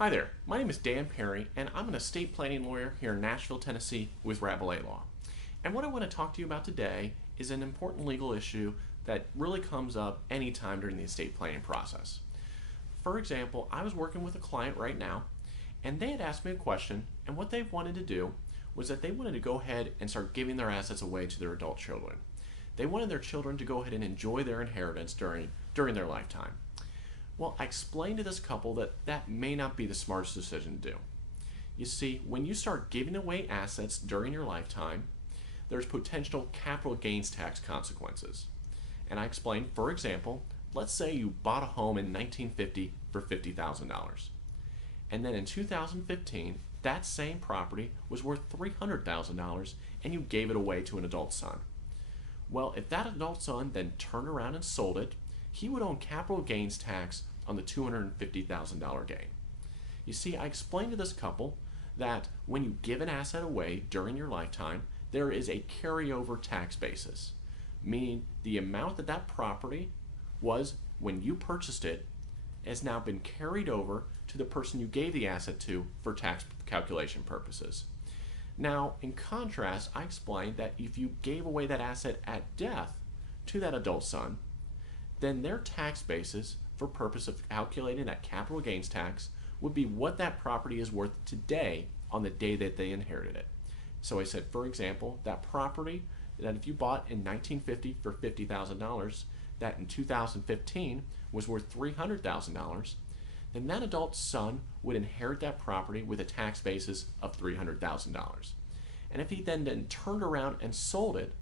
Hi there, my name is Dan Perry, and I'm an estate planning lawyer here in Nashville, Tennessee with Rabalais Law. And what I want to talk to you about today is an important legal issue that really comes up anytime during the estate planning process. For example, I was working with a client right now, and they had asked me a question, and what they wanted to do was that they wanted to go ahead and start giving their assets away to their adult children. They wanted their children to go ahead and enjoy their inheritance during their lifetime. Well, I explained to this couple that that may not be the smartest decision to do. You see, when you start giving away assets during your lifetime, there's potential capital gains tax consequences. And I explained, for example, let's say you bought a home in 1950 for $50,000. And then in 2015, that same property was worth $300,000 and you gave it away to an adult son. Well, if that adult son then turned around and sold it, he would own capital gains tax on the $250,000 gain. You see, I explained to this couple that when you give an asset away during your lifetime, there is a carryover tax basis, meaning the amount that that property was when you purchased it has now been carried over to the person you gave the asset to for tax calculation purposes. Now, in contrast, I explained that if you gave away that asset at death to that adult son, then their tax basis for purpose of calculating that capital gains tax would be what that property is worth today on the day that they inherited it. So I said, for example, that property that if you bought in 1950 for $50,000, that in 2015 was worth $300,000, then that adult son would inherit that property with a tax basis of $300,000. And if he then turned around and sold it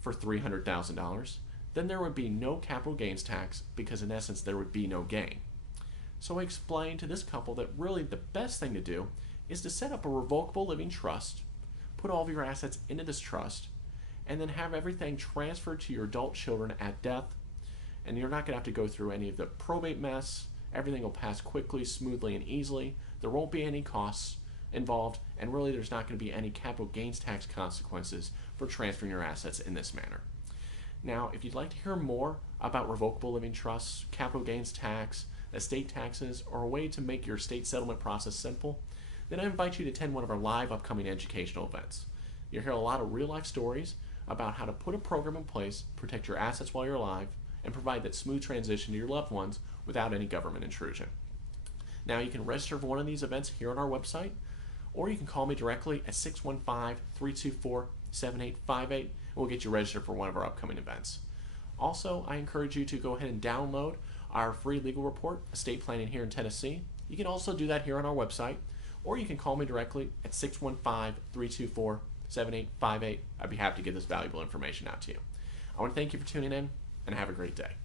for $300,000, then there would be no capital gains tax because in essence there would be no gain. So I explained to this couple that really the best thing to do is to set up a revocable living trust, put all of your assets into this trust, and then have everything transferred to your adult children at death, and you're not going to have to go through any of the probate mess. Everything will pass quickly, smoothly, and easily. There won't be any costs involved, and really there's not going to be any capital gains tax consequences for transferring your assets in this manner. Now, if you'd like to hear more about revocable living trusts, capital gains tax, estate taxes, or a way to make your estate settlement process simple, then I invite you to attend one of our live upcoming educational events. You'll hear a lot of real-life stories about how to put a program in place, protect your assets while you're alive, and provide that smooth transition to your loved ones without any government intrusion. Now, you can register for one of these events here on our website, or you can call me directly at 615-324-7858, and we'll get you registered for one of our upcoming events. Also, I encourage you to go ahead and download our free legal report, Estate Planning here in Tennessee. You can also do that here on our website, or you can call me directly at 615-324-7858. I'd be happy to get this valuable information out to you. I want to thank you for tuning in, and have a great day.